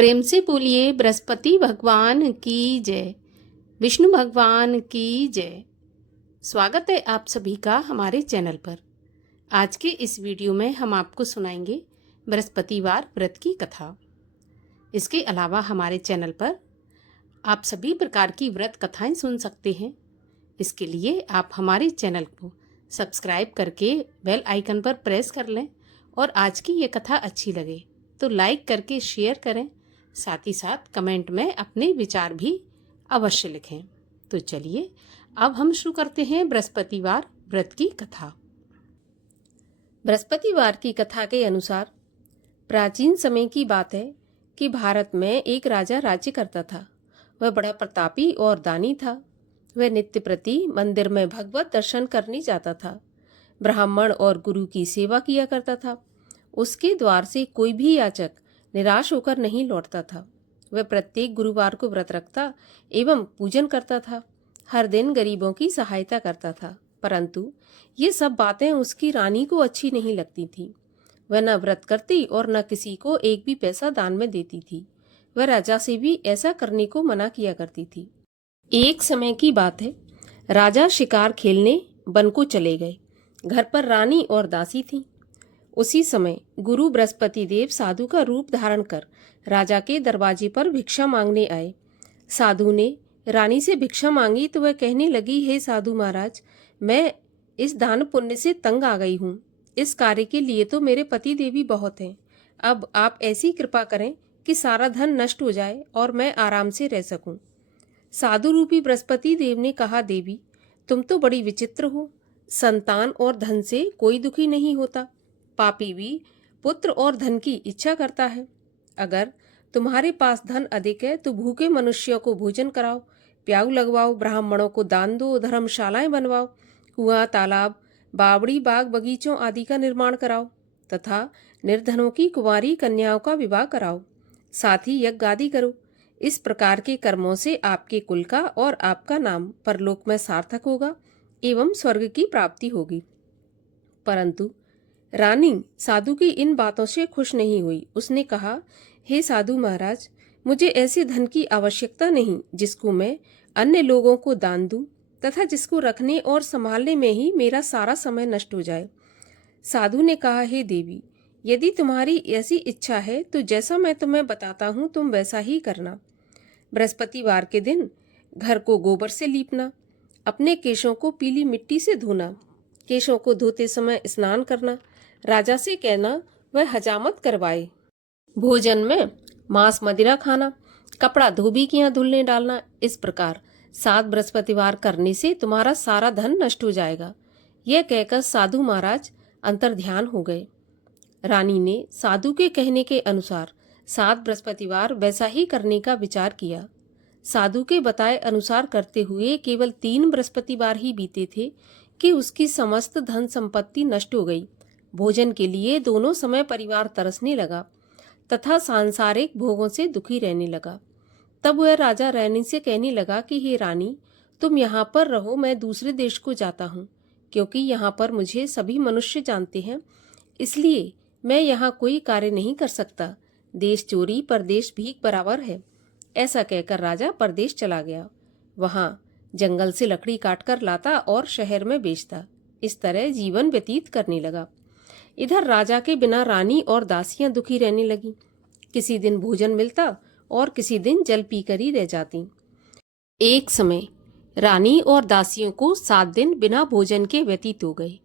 प्रेम से बोलिए बृहस्पति भगवान की जय, विष्णु भगवान की जय। स्वागत है आप सभी का हमारे चैनल पर। आज के इस वीडियो में हम आपको सुनाएंगे बृहस्पतिवार व्रत की कथा। इसके अलावा हमारे चैनल पर आप सभी प्रकार की व्रत कथाएं सुन सकते हैं। इसके लिए आप हमारे चैनल को सब्सक्राइब करके बेल आइकन पर प्रेस कर लें और आज की ये कथा अच्छी लगे तो लाइक करके शेयर करें। साथ ही साथ कमेंट में अपने विचार भी अवश्य लिखें। तो चलिए अब हम शुरू करते हैं बृहस्पतिवार व्रत की कथा। बृहस्पतिवार की कथा के अनुसार प्राचीन समय की बात है कि भारत में एक राजा राज्य करता था। वह बड़ा प्रतापी और दानी था। वह नित्य प्रति मंदिर में भगवत दर्शन करने जाता था। ब्राह्मण और गुरु की सेवा किया करता था। उसके द्वार से कोई भी याचक निराश होकर नहीं लौटता था। वह प्रत्येक गुरुवार को व्रत रखता एवं पूजन करता था। हर दिन गरीबों की सहायता करता था, परंतु ये सब बातें उसकी रानी को अच्छी नहीं लगती थी। वह न व्रत करती और न किसी को एक भी पैसा दान में देती थी। वह राजा से भी ऐसा करने को मना किया करती थी। एक समय की बात है, राजा शिकार खेलने वन को चले गए। घर पर रानी और दासी थी। उसी समय गुरु बृहस्पति देव साधु का रूप धारण कर राजा के दरवाजे पर भिक्षा मांगने आए। साधु ने रानी से भिक्षा मांगी तो वह कहने लगी, हे साधु महाराज, मैं इस दान पुण्य से तंग आ गई हूँ। इस कार्य के लिए तो मेरे पति देवी बहुत हैं। अब आप ऐसी कृपा करें कि सारा धन नष्ट हो जाए और मैं आराम से रह सकूं। साधु रूपी बृहस्पति देव ने कहा, देवी तुम तो बड़ी विचित्र हो। संतान और धन से कोई दुखी नहीं होता। पापी भी पुत्र और धन की इच्छा करता है। अगर तुम्हारे पास धन अधिक है तो भूखे मनुष्यों को भोजन कराओ, प्याऊ लगवाओ, ब्राह्मणों को दान दो, धर्मशालाएं बनवाओ, कुआं, तालाब, बावड़ी, बाग, बगीचों आदि का निर्माण कराओ तथा निर्धनों की कुंवारी कन्याओं का विवाह कराओ। साथ ही यज्ञ आदि करो। इस प्रकार के कर्मों से आपके कुल का और आपका नाम परलोक में सार्थक होगा एवं स्वर्ग की प्राप्ति होगी। परंतु रानी साधु की इन बातों से खुश नहीं हुई। उसने कहा, हे साधु महाराज, मुझे ऐसे धन की आवश्यकता नहीं जिसको मैं अन्य लोगों को दान दूं तथा जिसको रखने और संभालने में ही मेरा सारा समय नष्ट हो जाए। साधु ने कहा, हे देवी, यदि तुम्हारी ऐसी इच्छा है तो जैसा मैं तुम्हें बताता हूँ तुम वैसा ही करना। बृहस्पतिवार के दिन घर को गोबर से लीपना, अपने केशों को पीली मिट्टी से धोना, केशों को धोते समय स्नान करना, राजा से कहना वह हजामत करवाए, भोजन में मांस मदिरा खाना, कपड़ा धोबी के यहाँ धुलने डालना। इस प्रकार 7 बृहस्पतिवार करने से तुम्हारा सारा धन नष्ट हो जाएगा। यह कहकर साधु महाराज अंतर्ध्यान हो गए। रानी ने साधु के कहने के अनुसार 7 बृहस्पतिवार वैसा ही करने का विचार किया। साधु के बताए अनुसार करते हुए केवल 3 बृहस्पतिवार ही बीते थे कि उसकी समस्त धन संपत्ति नष्ट हो गई। भोजन के लिए दोनों समय परिवार तरसने लगा तथा सांसारिक भोगों से दुखी रहने लगा। तब वह राजा रानी से कहने लगा कि हे रानी, तुम यहाँ पर रहो, मैं दूसरे देश को जाता हूँ, क्योंकि यहाँ पर मुझे सभी मनुष्य जानते हैं, इसलिए मैं यहाँ कोई कार्य नहीं कर सकता। देश चोरी परदेश भीख बराबर है। ऐसा कहकर राजा परदेश चला गया। वहाँ जंगल से लकड़ी काटकर लाता और शहर में बेचता। इस तरह जीवन व्यतीत करने लगा। इधर राजा के बिना रानी और दासियां दुखी रहने लगी। किसी दिन भोजन मिलता और किसी दिन जल पीकर ही रह जाती। एक समय रानी और दासियों को 7 दिन बिना भोजन के व्यतीत हो गए।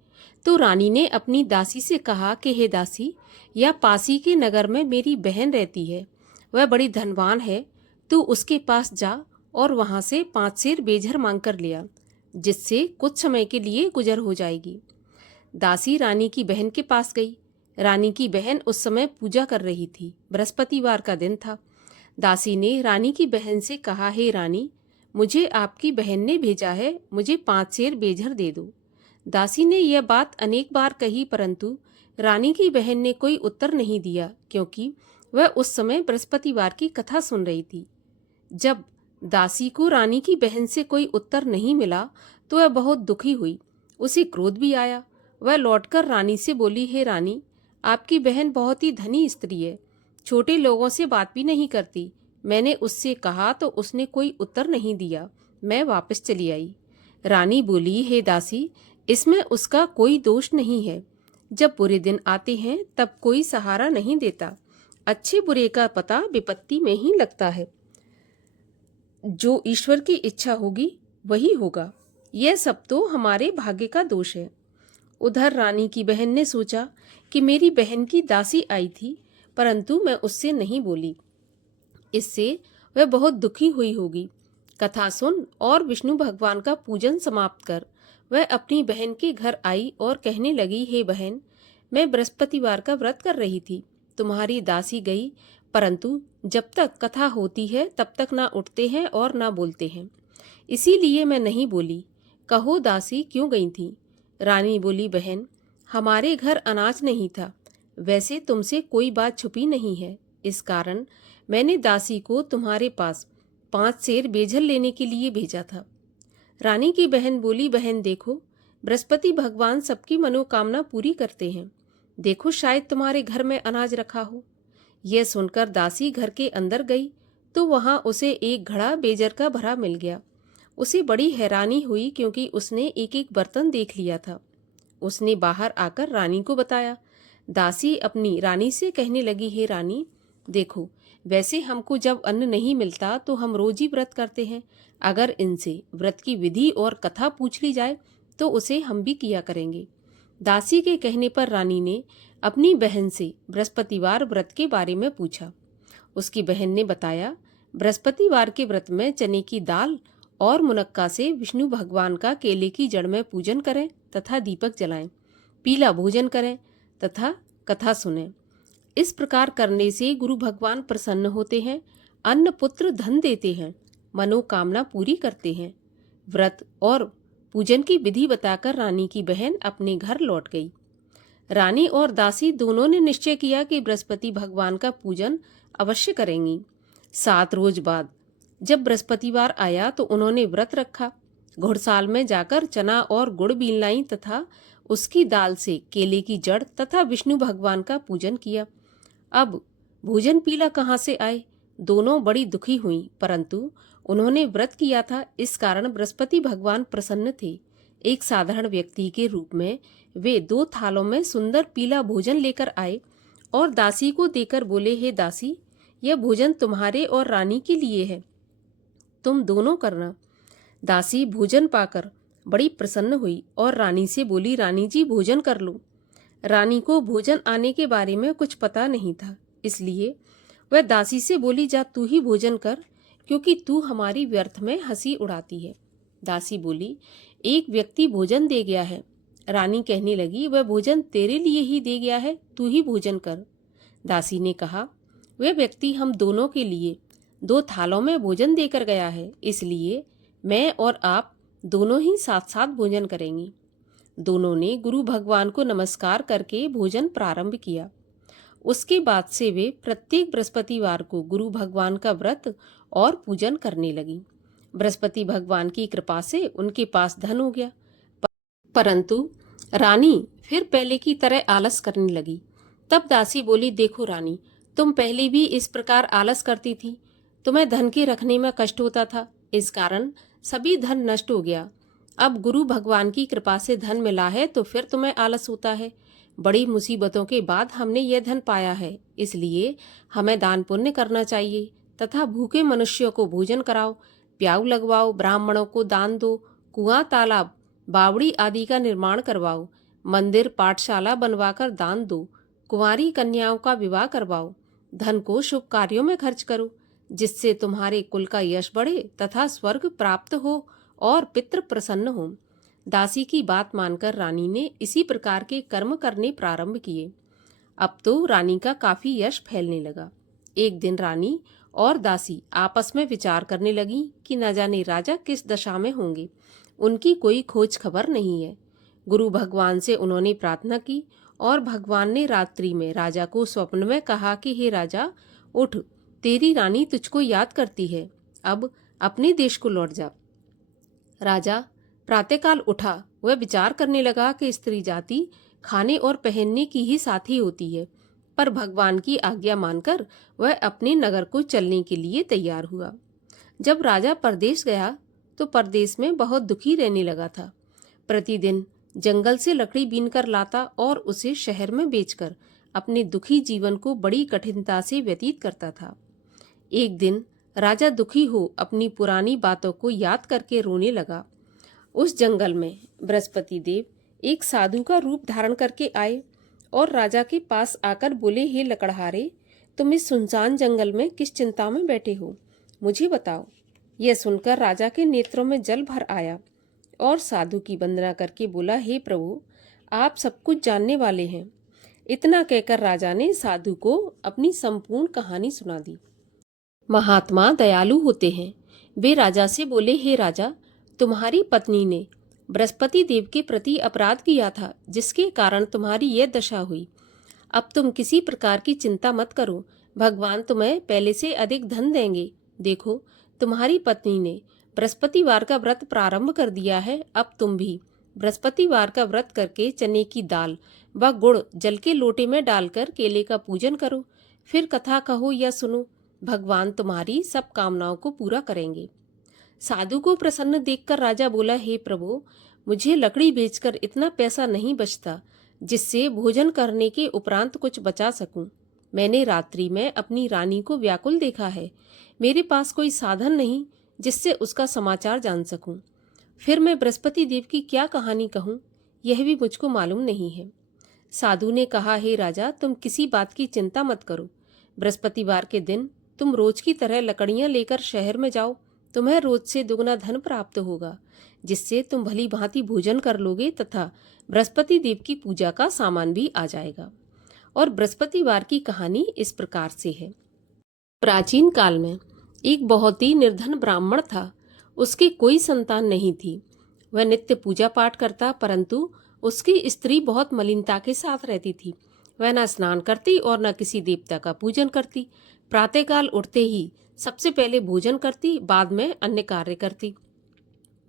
तो रानी ने अपनी दासी से कहा कि हे दासी, यह पासी के नगर में मेरी बहन रहती है, वह बड़ी धनवान है, तू उसके पास जा और वहां से 5 सेर बेझर मांग कर लिया, जिससे कुछ समय के लिए गुजर हो जाएगी। दासी रानी की बहन के पास गई। रानी की बहन उस समय पूजा कर रही थी। बृहस्पतिवार का दिन था। दासी ने रानी की बहन से कहा, हे रानी, मुझे आपकी बहन ने भेजा है, मुझे 5 सेर बेझर दे दो। दासी ने यह बात अनेक बार कही, परंतु रानी की बहन ने कोई उत्तर नहीं दिया, क्योंकि वह उस समय बृहस्पतिवार की कथा सुन रही थी। जब दासी को रानी की बहन से कोई उत्तर नहीं मिला तो वह बहुत दुखी हुई। उसे क्रोध भी आया। वह लौटकर रानी से बोली, हे रानी, आपकी बहन बहुत ही धनी स्त्री है, छोटे लोगों से बात भी नहीं करती। मैंने उससे कहा तो उसने कोई उत्तर नहीं दिया। मैं वापस चली आई। रानी बोली, हे दासी, इसमें उसका कोई दोष नहीं है। जब बुरे दिन आते हैं तब कोई सहारा नहीं देता। अच्छे बुरे का पता विपत्ति में ही लगता है। जो ईश्वर की इच्छा होगी वही होगा। यह सब तो हमारे भाग्य का दोष है। उधर रानी की बहन ने सोचा कि मेरी बहन की दासी आई थी, परंतु मैं उससे नहीं बोली। इससे वह बहुत दुखी हुई होगी। कथा सुन और विष्णु भगवान का पूजन समाप्त कर वह अपनी बहन के घर आई और कहने लगी, हे बहन, मैं बृहस्पतिवार का व्रत कर रही थी। तुम्हारी दासी गई, परंतु जब तक कथा होती है तब तक ना उठते हैं और ना बोलते हैं, इसीलिए मैं नहीं बोली। कहो दासी क्यों गई थी? रानी बोली, बहन, हमारे घर अनाज नहीं था। वैसे तुमसे कोई बात छुपी नहीं है, इस कारण मैंने दासी को तुम्हारे पास 5 सेर बेझल लेने के लिए भेजा था। रानी की बहन बोली, बहन देखो, बृहस्पति भगवान सबकी मनोकामना पूरी करते हैं। देखो शायद तुम्हारे घर में अनाज रखा हो। यह सुनकर दासी घर के अंदर गई तो वहां उसे एक घड़ा बेजर का भरा मिल गया। उसे बड़ी हैरानी हुई क्योंकि उसने एक एक बर्तन देख लिया था। उसने बाहर आकर रानी को बताया। दासी अपनी रानी से कहने लगी, हे रानी, देखो, वैसे हमको जब अन्न नहीं मिलता तो हम रोज ही व्रत करते हैं। अगर इनसे व्रत की विधि और कथा पूछ ली जाए तो उसे हम भी किया करेंगे। दासी के कहने पर रानी ने अपनी बहन से बृहस्पतिवार व्रत के बारे में पूछा। उसकी बहन ने बताया, बृहस्पतिवार के व्रत में चने की दाल और मुनक्का से विष्णु भगवान का केले की जड़ में पूजन करें तथा दीपक जलाएं, पीला भोजन करें तथा कथा सुनें। इस प्रकार करने से गुरु भगवान प्रसन्न होते हैं, अन्न पुत्र धन देते हैं, मनोकामना पूरी करते हैं। व्रत और पूजन की विधि बताकर रानी की बहन अपने घर लौट गई। रानी और दासी दोनों ने निश्चय किया कि बृहस्पति भगवान का पूजन अवश्य करेंगी। 7 रोज बाद जब बृहस्पतिवार आया तो उन्होंने व्रत रखा। घुड़साल में जाकर चना और गुड़ बीन लाई तथा उसकी दाल से केले की जड़ तथा विष्णु भगवान का पूजन किया। अब भोजन पीला कहाँ से आए? दोनों बड़ी दुखी हुई, परंतु उन्होंने व्रत किया था, इस कारण बृहस्पति भगवान प्रसन्न थे। एक साधारण व्यक्ति के रूप में वे 2 थालों में सुंदर पीला भोजन लेकर आए और दासी को देकर बोले, हे दासी, यह भोजन तुम्हारे और रानी के लिए है, तुम दोनों करना। दासी भोजन पाकर बड़ी प्रसन्न हुई और रानी से बोली, रानी जी भोजन कर लो। रानी को भोजन आने के बारे में कुछ पता नहीं था, इसलिए वह दासी से बोली, जा तू ही भोजन कर, क्योंकि तू हमारी व्यर्थ में हंसी उड़ाती है। दासी बोली, एक व्यक्ति भोजन दे गया है। रानी कहने लगी, वह भोजन तेरे लिए ही दे गया है, तू ही भोजन कर। दासी ने कहा, वह व्यक्ति हम दोनों के लिए 2 थालों में भोजन देकर गया है, इसलिए मैं और आप दोनों ही साथ साथ भोजन करेंगे। दोनों ने गुरु भगवान को नमस्कार करके भोजन प्रारंभ किया। उसके बाद से वे प्रत्येक बृहस्पतिवार को गुरु भगवान का व्रत और पूजन करने लगी। बृहस्पति भगवान की कृपा से उनके पास धन हो गया, परंतु रानी फिर पहले की तरह आलस करने लगी। तब दासी बोली, देखो रानी, तुम पहले भी इस प्रकार आलस करती थी। तुम्हें धन के रखने में कष्ट होता था, इस कारण सभी धन नष्ट हो गया। अब गुरु भगवान की कृपा से धन मिला है तो फिर तुम्हें आलस होता है। बड़ी मुसीबतों के बाद हमने यह धन पाया है, इसलिए हमें दान पुण्य करना चाहिए तथा भूखे मनुष्यों को भोजन कराओ, प्याऊ लगवाओ, ब्राह्मणों को दान दो, कुआं, तालाब, बावड़ी आदि का निर्माण करवाओ, मंदिर, पाठशाला बनवाकर दान दो, कुंवारी कन्याओं का विवाह करवाओ, धन को शुभ कार्यों में खर्च करो, जिससे तुम्हारे कुल का यश बढ़े तथा स्वर्ग प्राप्त हो और पितृ प्रसन्न हो। दासी की बात मानकर रानी ने इसी प्रकार के कर्म करने प्रारंभ किए। अब तो रानी का काफी यश फैलने लगा। एक दिन रानी और दासी आपस में विचार करने लगी कि न जाने राजा किस दशा में होंगे, उनकी कोई खोज खबर नहीं है। गुरु भगवान से उन्होंने प्रार्थना की और भगवान ने रात्रि में राजा को स्वप्न में कहा कि हे राजा, उठ, तेरी रानी तुझको याद करती है, अब अपने देश को लौट जा। राजा प्रातःकाल उठा। वह विचार करने लगा कि स्त्री जाति खाने और पहनने की ही साथी होती है, पर भगवान की आज्ञा मानकर वह अपने नगर को चलने के लिए तैयार हुआ। जब राजा परदेश गया तो परदेश में बहुत दुखी रहने लगा था। प्रतिदिन जंगल से लकड़ी बीनकर लाता और उसे शहर में बेचकर अपने दुखी जीवन को बड़ी कठिनता से व्यतीत करता था। एक दिन राजा दुखी हो अपनी पुरानी बातों को याद करके रोने लगा। उस जंगल में बृहस्पति देव एक साधु का रूप धारण करके आए और राजा के पास आकर बोले, हे लकड़हारे, तुम इस सुनसान जंगल में किस चिंता में बैठे हो, मुझे बताओ। यह सुनकर राजा के नेत्रों में जल भर आया और साधु की वंदना करके बोला, हे प्रभु, आप सब कुछ जानने वाले हैं। इतना कहकर राजा ने साधु को अपनी संपूर्ण कहानी सुना दी। महात्मा दयालु होते हैं। वे राजा से बोले, हे राजा, तुम्हारी पत्नी ने बृहस्पति देव के प्रति अपराध किया था, जिसके कारण तुम्हारी यह दशा हुई। अब तुम किसी प्रकार की चिंता मत करो, भगवान तुम्हें पहले से अधिक धन देंगे। देखो, तुम्हारी पत्नी ने बृहस्पतिवार का व्रत प्रारंभ कर दिया है। अब तुम भी बृहस्पतिवार का व्रत करके चने की दाल व गुड़ जल के लोटे में डालकर केले का पूजन करो, फिर कथा कहो या सुनो। भगवान तुम्हारी सब कामनाओं को पूरा करेंगे। साधु को प्रसन्न देखकर राजा बोला, हे प्रभु, मुझे लकड़ी बेचकर इतना पैसा नहीं बचता जिससे भोजन करने के उपरांत कुछ बचा सकूं। मैंने रात्रि में अपनी रानी को व्याकुल देखा है। मेरे पास कोई साधन नहीं जिससे उसका समाचार जान सकूं। फिर मैं बृहस्पति देव की क्या कहानी कहूं, यह भी मुझको मालूम नहीं है। साधु ने कहा, हे राजा, तुम किसी बात की चिंता मत करो। बृहस्पतिवार के दिन तुम रोज की तरह लकड़ियां लेकर शहर में जाओ। तुम्हें रोज से दुगना धन प्राप्त होगा, जिससे तुम भली भांति भोजन कर लोगे तथा बृहस्पति देव की पूजा का सामान भी आ जाएगा। और बृहस्पतिवार की कहानी इस प्रकार से है। प्राचीन काल में एक बहुत ही निर्धन ब्राह्मण था। उसकी कोई संतान नहीं थी। वह नित्य पूजा पाठ करता, परंतु उसकी स्त्री बहुत मलिनता के साथ रहती थी। वह न स्नान करती और न किसी देवता का पूजन करती। प्रातःकाल उठते ही सबसे पहले भोजन करती, बाद में अन्य कार्य करती।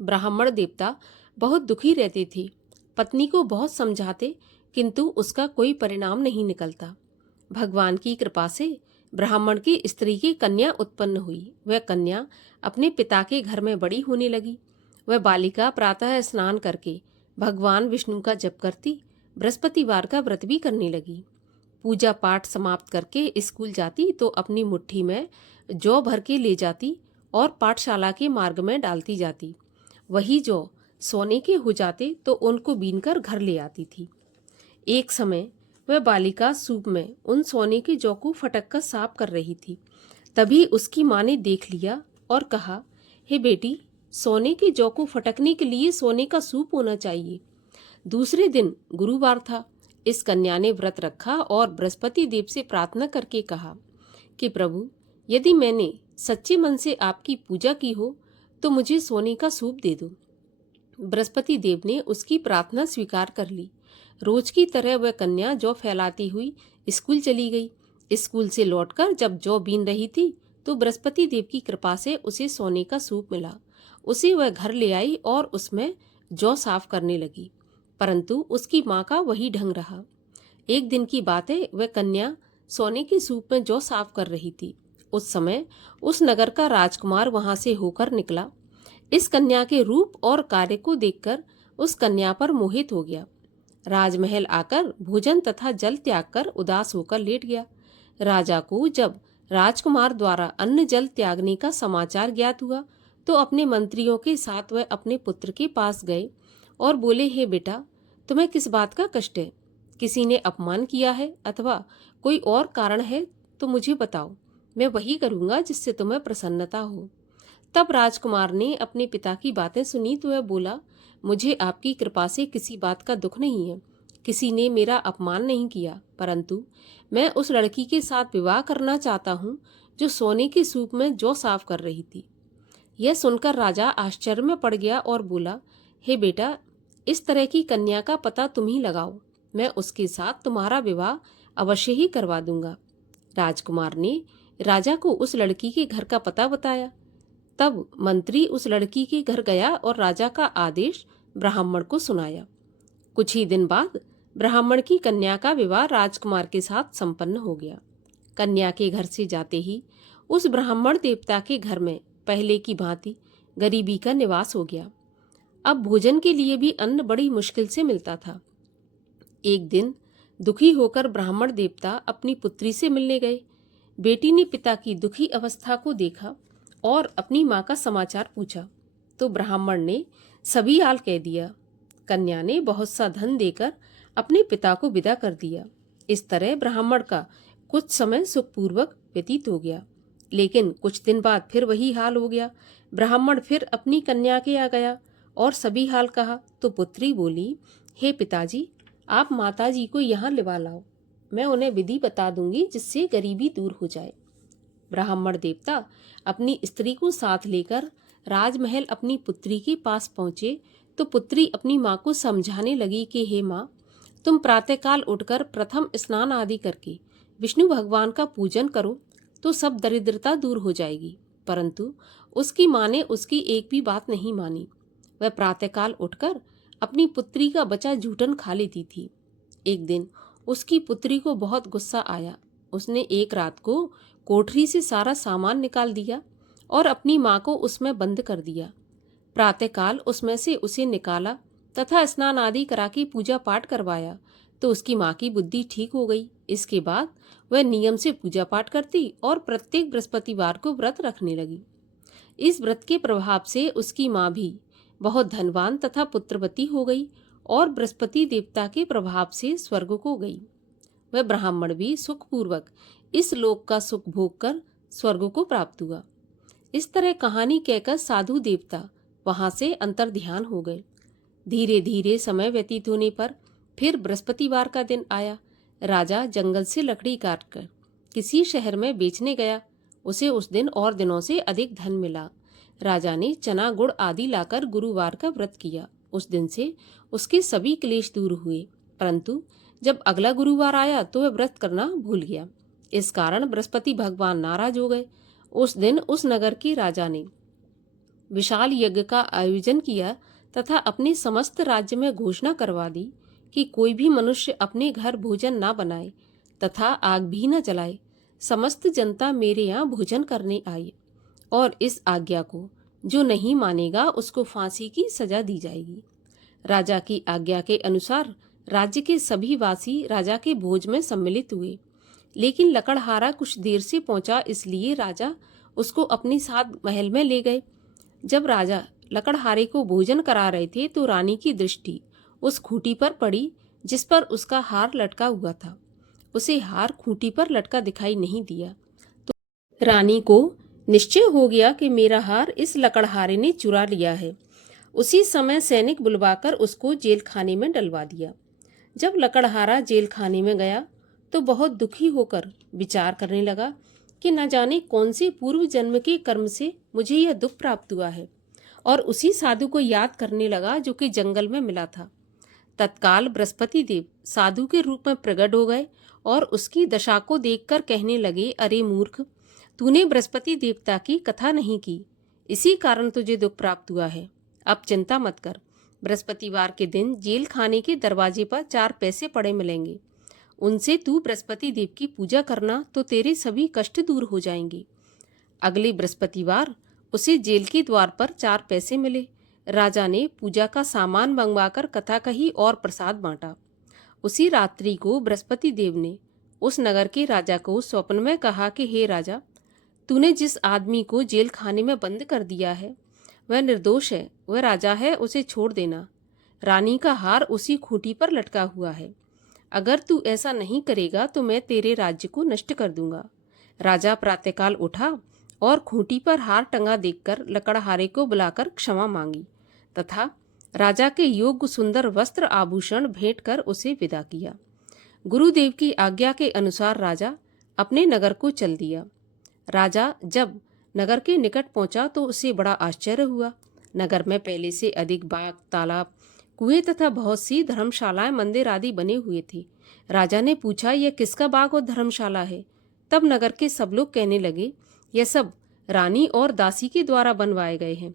ब्राह्मण देवता बहुत दुखी रहते थे। पत्नी को बहुत समझाते, किंतु उसका कोई परिणाम नहीं निकलता। भगवान की कृपा से ब्राह्मण की स्त्री की कन्या उत्पन्न हुई। वह कन्या अपने पिता के घर में बड़ी होने लगी। वह बालिका प्रातः स्नान करके भगवान विष्णु का जप करती, बृहस्पतिवार का व्रत भी करने लगी। पूजा पाठ समाप्त करके स्कूल जाती तो अपनी मुट्ठी में जौ भर के ले जाती और पाठशाला के मार्ग में डालती जाती। वही जौ सोने के हो जाते तो उनको बीनकर घर ले आती थी। एक समय वह बालिका सूप में उन सोने के जौ को फटक कर साफ कर रही थी। तभी उसकी माँ ने देख लिया और कहा, हे बेटी, सोने के जौ को फटकने के लिए सोने का सूप होना चाहिए। दूसरे दिन गुरुवार था। इस कन्या ने व्रत रखा और बृहस्पति देव से प्रार्थना करके कहा कि प्रभु, यदि मैंने सच्चे मन से आपकी पूजा की हो तो मुझे सोने का सूप दे दो। बृहस्पति देव ने उसकी प्रार्थना स्वीकार कर ली। रोज की तरह वह कन्या जौ फैलाती हुई स्कूल चली गई। स्कूल से लौटकर जब जौ बीन रही थी तो बृहस्पति देव की कृपा से उसे सोने का सूप मिला। उसे वह घर ले आई और उसमें जौ साफ करने लगी, परंतु उसकी माँ का वही ढंग रहा। एक दिन की बात है, वह कन्या सोने के सूप में जौ साफ कर रही थी। उस समय उस नगर का राजकुमार वहां से होकर निकला। इस कन्या के रूप और कार्य को देखकर उस कन्या पर मोहित हो गया। राजमहल आकर भोजन तथा जल त्याग कर उदास होकर लेट गया। राजा को जब राजकुमार द्वारा अन्न जल त्यागने का समाचार ज्ञात हुआ तो अपने मंत्रियों के साथ वह अपने पुत्र के पास गए और बोले, हे बेटा, तुम्हें किस बात का कष्ट है? किसी ने अपमान किया है अथवा कोई और कारण है तो मुझे बताओ, मैं वही करूंगा जिससे तुम्हें प्रसन्नता हो। तब राजकुमार ने अपने पिता की बातें सुनी तो वह बोला, मुझे आपकी कृपा से किसी बात का दुख नहीं है। किसी ने मेरा अपमान नहीं किया, परंतु मैं उस लड़की के साथ विवाह करना चाहता हूँ जो सोने के सूप में जौ साफ कर रही थी। यह सुनकर राजा आश्चर्य में पड़ गया और बोला, हे बेटा, इस तरह की कन्या का पता तुम ही लगाओ। मैं उसके साथ तुम्हारा विवाह अवश्य ही करवा दूंगा। राजकुमार ने राजा को उस लड़की के घर का पता बताया। तब मंत्री उस लड़की के घर गया और राजा का आदेश ब्राह्मण को सुनाया। कुछ ही दिन बाद ब्राह्मण की कन्या का विवाह राजकुमार के साथ संपन्न हो गया। कन्या के घर से जाते ही उस ब्राह्मण देवता के घर में पहले की भांति गरीबी का निवास हो गया। अब भोजन के लिए भी अन्न बड़ी मुश्किल से मिलता था। एक दिन दुखी होकर ब्राह्मण देवता अपनी पुत्री से मिलने गए। बेटी ने पिता की दुखी अवस्था को देखा और अपनी माँ का समाचार पूछा तो ब्राह्मण ने सभी हाल कह दिया। कन्या ने बहुत सा धन देकर अपने पिता को विदा कर दिया। इस तरह ब्राह्मण का कुछ समय सुखपूर्वक व्यतीत हो गया। लेकिन कुछ दिन बाद फिर वही हाल हो गया। ब्राह्मण फिर अपनी कन्या के आ गया और सभी हाल कहा तो पुत्री बोली, हे पिताजी, आप माताजी को यहाँ लिवा लाओ, मैं उन्हें विधि बता दूंगी जिससे गरीबी दूर हो जाए। ब्राह्मण देवता अपनी स्त्री को साथ लेकर राजमहल अपनी पुत्री के पास पहुंचे तो पुत्री अपनी माँ को समझाने लगी कि हे माँ, तुम प्रातःकाल उठकर प्रथम स्नान आदि करके विष्णु भगवान का पूजन करो तो सब दरिद्रता दूर हो जाएगी। परंतु उसकी माँ ने उसकी एक भी बात नहीं मानी। वह प्रातःकाल उठकर अपनी पुत्री का बचा जूठन खा लेती थी। एक दिन उसकी पुत्री को बहुत गुस्सा आया। उसने एक रात को कोठरी से सारा सामान निकाल दिया और अपनी माँ को उसमें बंद कर दिया। प्रातःकाल उसमें से उसे निकाला तथा स्नान आदि करा के पूजा पाठ करवाया तो उसकी माँ की बुद्धि ठीक हो गई। इसके बाद वह नियम से पूजा पाठ करती और प्रत्येक बृहस्पतिवार को व्रत रखने लगी। इस व्रत के प्रभाव से उसकी माँ भी बहुत धनवान तथा पुत्रवती हो गई और बृहस्पति देवता के प्रभाव से स्वर्ग को गई। वह ब्राह्मण भी सुखपूर्वक इस लोक का सुख भोग कर स्वर्ग को प्राप्त हुआ। इस तरह कहानी कहकर साधु देवता वहां से अंतर्ध्यान हो गए। धीरे धीरे समय व्यतीत होने पर फिर बृहस्पतिवार का दिन आया। राजा जंगल से लकड़ी काटकर किसी शहर में बेचने गया। उसे उस दिन और दिनों से अधिक धन मिला। राजा ने चना गुड़ आदि लाकर गुरुवार का व्रत किया। उस दिन से उसके सभी क्लेश दूर हुए। परंतु जब अगला गुरुवार आया तो वह व्रत करना भूल गया। इस कारण बृहस्पति भगवान नाराज हो गए। उस दिन उस नगर के राजा ने विशाल यज्ञ का आयोजन किया तथा अपने समस्त राज्य में घोषणा करवा दी कि कोई भी मनुष्य अपने घर भोजन ना बनाए तथा आग भी न जलाए। समस्त जनता मेरे यहाँ भोजन करने आई और इस आज्ञा को जो नहीं मानेगा उसको फांसी की सजा दी जाएगी। राजा की आज्ञा के अनुसार राज्य के सभी वासी राजा के भोज में सम्मिलित हुए। लेकिन लकड़हारा कुछ देर से पहुंचा, इसलिए राजा उसको अपने साथ महल में ले गए। जब राजा लकड़हारे को भोजन करा रहे थे तो रानी की दृष्टि उस खूंटी पर पड़ी जिस पर उसका हार लटका हुआ था। उसे हार खूंटी पर लटका दिखाई नहीं दिया तो रानी को निश्चय हो गया कि मेरा हार इस लकड़हारे ने चुरा लिया है। उसी समय सैनिक बुलवाकर उसको जेल खाने में डलवा दिया। जब लकड़हारा जेल खाने में गया तो बहुत दुखी होकर विचार करने लगा कि न जाने कौन से पूर्व जन्म के कर्म से मुझे यह दुख प्राप्त हुआ है, और उसी साधु को याद करने लगा जो कि जंगल में मिला था। तत्काल बृहस्पति देव साधु के रूप में प्रकट हो गए और उसकी दशा को देखकर कहने लगे, अरे मूर्ख, तूने बृहस्पति देवता की कथा नहीं की, इसी कारण तुझे दुख प्राप्त हुआ है। अब चिंता मत कर, बृहस्पतिवार के दिन जेल खाने के दरवाजे पर 4 पैसे पड़े मिलेंगे। उनसे तू बृहस्पति देव की पूजा करना तो तेरे सभी कष्ट दूर हो जाएंगे। अगले बृहस्पतिवार उसे जेल के द्वार पर 4 पैसे मिले। राजा ने पूजा का सामान मंगवाकर कथा कही और प्रसाद बांटा। उसी रात्रि को बृहस्पति देव ने उस नगर के राजा को स्वप्न में कहा कि हे राजा, तूने जिस आदमी को जेल खाने में बंद कर दिया है वह निर्दोष है, वह राजा है, उसे छोड़ देना। रानी का हार उसी खूंटी पर लटका हुआ है। अगर तू ऐसा नहीं करेगा तो मैं तेरे राज्य को नष्ट कर दूंगा। राजा प्रातःकाल उठा और खूंटी पर हार टंगा देखकर लकड़हारे को बुलाकर क्षमा मांगी तथा राजा के योग्य सुंदर वस्त्र आभूषण भेंट कर उसे विदा किया। गुरुदेव की आज्ञा के अनुसार राजा अपने नगर को चल दिया। राजा जब नगर के निकट पहुंचा तो उसे बड़ा आश्चर्य हुआ। नगर में पहले से अधिक बाग, तालाब, कुएं तथा बहुत सी धर्मशालाएं, मंदिर आदि बने हुए थे। राजा ने पूछा, यह किसका बाग और धर्मशाला है? तब नगर के सब लोग कहने लगे, यह सब रानी और दासी के द्वारा बनवाए गए हैं।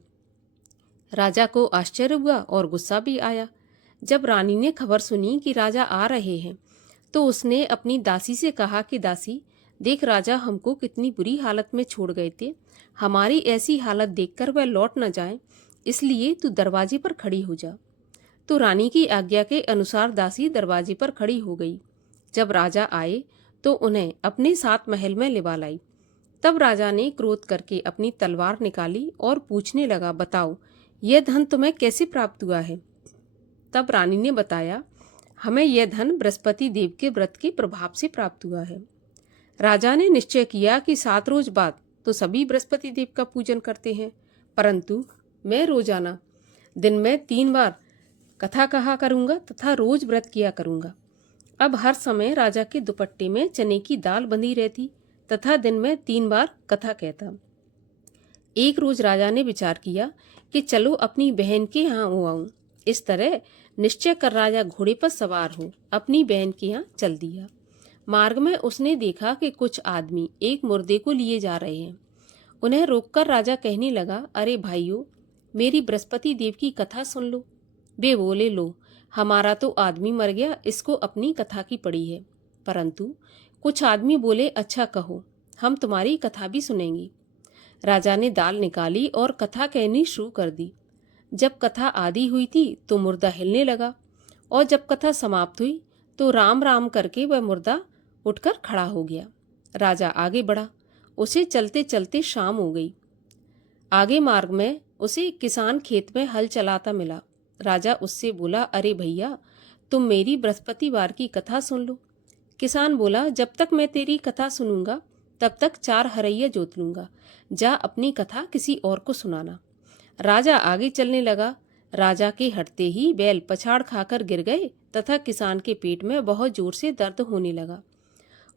राजा को आश्चर्य हुआ और गुस्सा भी आया। जब रानी ने खबर सुनी कि राजा आ रहे हैं तो उसने अपनी दासी से कहा कि दासी, देख राजा हमको कितनी बुरी हालत में छोड़ गए थे। हमारी ऐसी हालत देखकर वह लौट न जाए, इसलिए तू दरवाजे पर खड़ी हो जा। तो रानी की आज्ञा के अनुसार दासी दरवाजे पर खड़ी हो गई। जब राजा आए तो उन्हें अपने साथ महल में लिवा लाई। तब राजा ने क्रोध करके अपनी तलवार निकाली और पूछने लगा, बताओ यह धन तुम्हें कैसे प्राप्त हुआ है? तब रानी ने बताया, हमें यह धन बृहस्पति देव के व्रत के प्रभाव से प्राप्त हुआ है। राजा ने निश्चय किया कि 7 रोज बाद तो सभी बृहस्पति देव का पूजन करते हैं, परंतु मैं रोजाना दिन में 3 बार कथा कहा करूंगा तथा रोज व्रत किया करूंगा। अब हर समय राजा के दुपट्टे में चने की दाल बंधी रहती तथा दिन में 3 बार कथा कहता। एक रोज राजा ने विचार किया कि चलो अपनी बहन के यहाँ हो आऊं। इस तरह निश्चय कर राजा घोड़े पर सवार हो अपनी बहन के यहाँ चल दिया। मार्ग में उसने देखा कि कुछ आदमी एक मुर्दे को लिए जा रहे हैं। उन्हें रोककर राजा कहने लगा, अरे भाइयों, मेरी बृहस्पति देव की कथा सुन लो। वे बोले, लो, हमारा तो आदमी मर गया, इसको अपनी कथा की पड़ी है। परंतु कुछ आदमी बोले, अच्छा कहो, हम तुम्हारी कथा भी सुनेंगे। राजा ने दाल निकाली और कथा कहनी शुरू कर दी। जब कथा आधी हुई थी तो मुर्दा हिलने लगा और जब कथा समाप्त हुई तो राम राम करके वह मुर्दा उठकर खड़ा हो गया। राजा आगे बढ़ा। उसे चलते चलते शाम हो गई। आगे मार्ग में उसे किसान खेत में हल चलाता मिला। राजा उससे बोला, अरे भैया, तुम मेरी बृहस्पतिवार की कथा सुन लो। किसान बोला, जब तक मैं तेरी कथा सुनूंगा तब तक 4 हरैया जोत लूंगा। जा अपनी कथा किसी और को सुनाना। राजा आगे चलने लगा। राजा के हटते ही बैल पछाड़ खाकर गिर गए तथा किसान के पेट में बहुत जोर से दर्द होने लगा।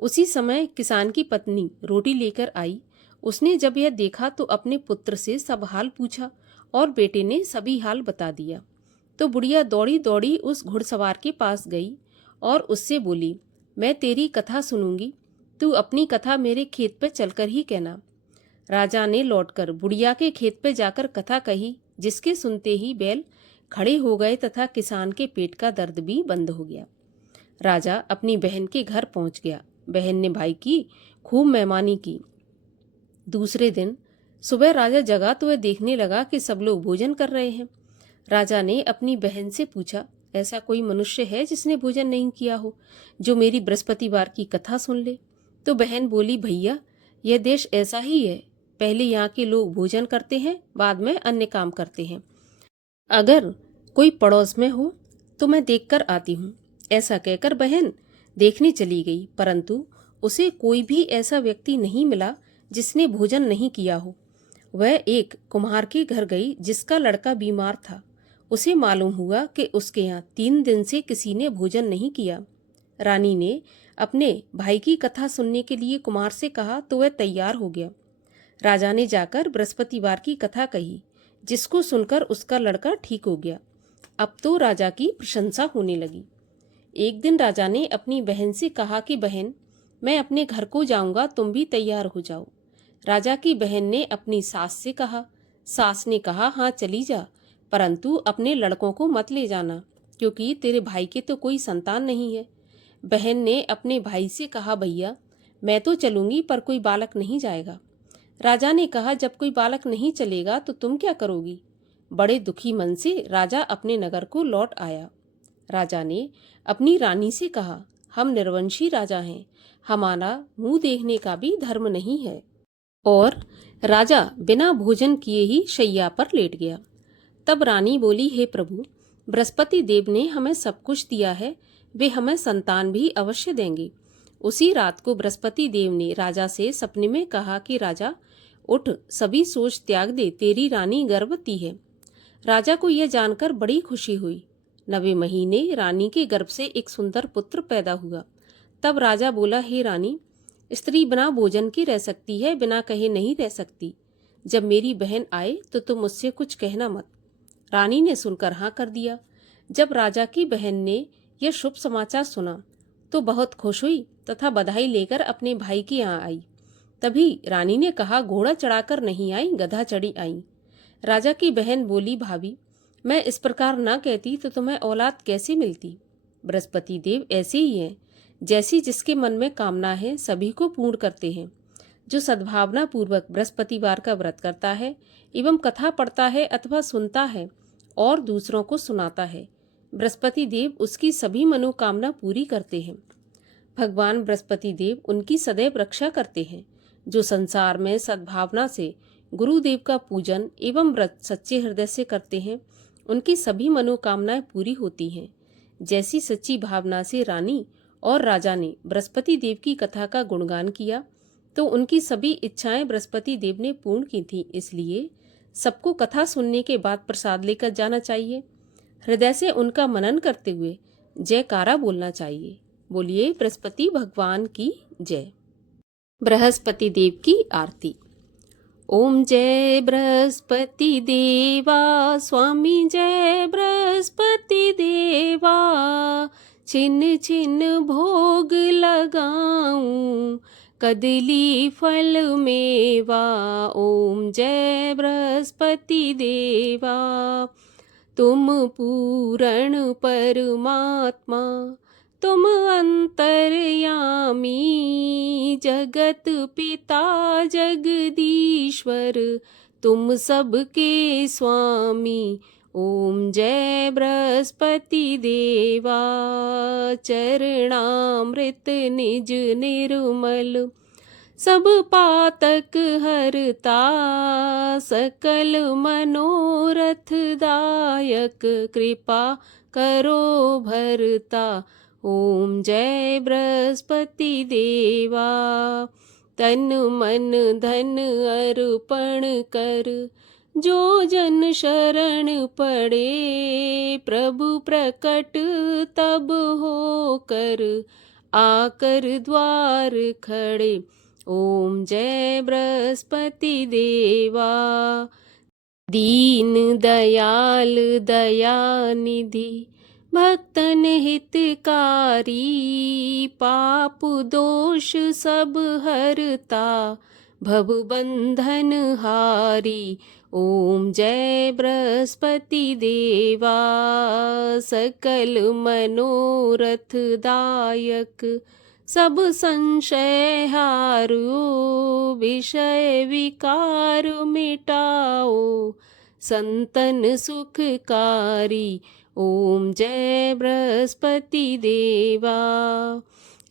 उसी समय किसान की पत्नी रोटी लेकर आई। उसने जब यह देखा तो अपने पुत्र से सब हाल पूछा और बेटे ने सभी हाल बता दिया। तो बुढ़िया दौड़ी दौड़ी उस घुड़सवार के पास गई और उससे बोली, मैं तेरी कथा सुनूंगी, तू अपनी कथा मेरे खेत पर चलकर ही कहना। राजा ने लौटकर बुढ़िया के खेत पर जाकर कथा कही, जिसके सुनते ही बैल खड़े हो गए तथा किसान के पेट का दर्द भी बंद हो गया। राजा अपनी बहन के घर पहुंच गया। बहन ने भाई की खूब मेहमानी की। दूसरे दिन सुबह राजा जगा तो वह देखने लगा कि सब लोग भोजन कर रहे हैं। राजा ने अपनी बहन से पूछा, ऐसा कोई मनुष्य है जिसने भोजन नहीं किया हो, जो मेरी बृहस्पतिवार की कथा सुन ले? तो बहन बोली, भैया, यह देश ऐसा ही है। पहले यहाँ के लोग भोजन करते हैं, बाद में अन्य काम करते हैं। अगर कोई पड़ोस में हो तो मैं देखकर आती हूँ। ऐसा कहकर बहन देखने चली गई, परंतु उसे कोई भी ऐसा व्यक्ति नहीं मिला जिसने भोजन नहीं किया हो। वह एक कुम्हार के घर गई जिसका लड़का बीमार था। उसे मालूम हुआ कि उसके यहाँ 3 दिन से किसी ने भोजन नहीं किया। रानी ने अपने भाई की कथा सुनने के लिए कुम्हार से कहा तो वह तैयार हो गया। राजा ने जाकर बृहस्पतिवार की कथा कही, जिसको सुनकर उसका लड़का ठीक हो गया। अब तो राजा की प्रशंसा होने लगी। एक दिन राजा ने अपनी बहन से कहा कि बहन, मैं अपने घर को जाऊंगा, तुम भी तैयार हो जाओ। राजा की बहन ने अपनी सास से कहा। सास ने कहा, हाँ चली जा, परंतु अपने लड़कों को मत ले जाना, क्योंकि तेरे भाई के तो कोई संतान नहीं है। बहन ने अपने भाई से कहा, भैया, मैं तो चलूंगी पर कोई बालक नहीं जाएगा। राजा ने कहा, जब कोई बालक नहीं चलेगा तो तुम क्या करोगी? बड़े दुखी मन से राजा अपने नगर को लौट आया। राजा ने अपनी रानी से कहा, हम निर्वंशी राजा हैं, हमारा मुंह देखने का भी धर्म नहीं है। और राजा बिना भोजन किए ही शैया पर लेट गया। तब रानी बोली, हे प्रभु, बृहस्पति देव ने हमें सब कुछ दिया है, वे हमें संतान भी अवश्य देंगे। उसी रात को बृहस्पति देव ने राजा से सपने में कहा कि राजा, उठ, सभी सोच त्याग दे, तेरी रानी गर्भवती है। राजा को यह जानकर बड़ी खुशी हुई। 9वें महीने रानी के गर्भ से एक सुंदर पुत्र पैदा हुआ। तब राजा बोला, हे रानी, स्त्री बिना भोजन के रह सकती है, बिना कहे नहीं रह सकती। जब मेरी बहन आए तो तुम मुझसे कुछ कहना मत। रानी ने सुनकर हाँ कर दिया। जब राजा की बहन ने यह शुभ समाचार सुना तो बहुत खुश हुई तथा बधाई लेकर अपने भाई के यहाँ आई। तभी रानी ने कहा, घोड़ा चढ़ाकर नहीं आई, गधा चढ़ी आई। राजा की बहन बोली, भाभी, मैं इस प्रकार ना कहती तो तुम्हें औलाद कैसे मिलती। बृहस्पति देव ऐसे ही हैं, जैसी जिसके मन में कामना है सभी को पूर्ण करते हैं। जो सद्भावना पूर्वक बृहस्पतिवार का व्रत करता है एवं कथा पढ़ता है अथवा सुनता है और दूसरों को सुनाता है, बृहस्पति देव उसकी सभी मनोकामना पूरी करते हैं। भगवान बृहस्पति देव उनकी सदैव रक्षा करते हैं। जो संसार में सद्भावना से गुरुदेव का पूजन एवं व्रत सच्चे हृदय से करते हैं, उनकी सभी मनोकामनाएं पूरी होती हैं। जैसी सच्ची भावना से रानी और राजा ने बृहस्पति देव की कथा का गुणगान किया, तो उनकी सभी इच्छाएं बृहस्पति देव ने पूर्ण की थी। इसलिए सबको कथा सुनने के बाद प्रसाद लेकर जाना चाहिए। हृदय से उनका मनन करते हुए जयकारा बोलना चाहिए। बोलिए बृहस्पति भगवान की जय। बृहस्पति देव की आरती। ओम जय बृहस्पति देवा, स्वामी जय बृहस्पति देवा। छिन छिन भोग लगाऊं, कदली फल मेवा। ओम जय बृहस्पति देवा। तुम पूर्ण परमात्मा, तुम अंतर्यामी। जगत पिता जगदीश्वर, तुम सबके स्वामी। ओम जय बृहस्पति देवा। चरणामृत निज निर्मल, सब पातक हरता। सकल मनोरथ दायक, कृपा करो भरता। ओम जय बृहस्पति देवा। तन मन धन अर्पण कर, जो जन शरण पड़े। प्रभु प्रकट तब हो कर, आकर द्वार खड़े। ओम जय बृहस्पति देवा। दीन दयाल दयानिधि, भक्तन हितकारी। पाप दोष सब हरता, भव बंधन हारी। ओम जय बृहस्पति देवा। सकल मनोरथ दायक, सब संशय हारो। विषय विकार मिटाओ, संतन सुखकारी। ओम जय बृहस्पति देवा।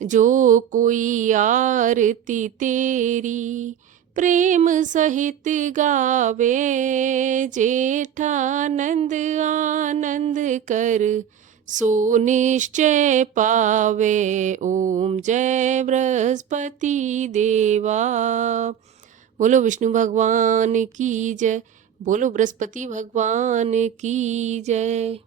जो कोई आरती तेरी, प्रेम सहित गावे। जेठानंद आनंद कर, सो निश्चय पावे। ओम जय बृहस्पति देवा। बोलो विष्णु भगवान की जय। बोलो बृहस्पति भगवान की जय।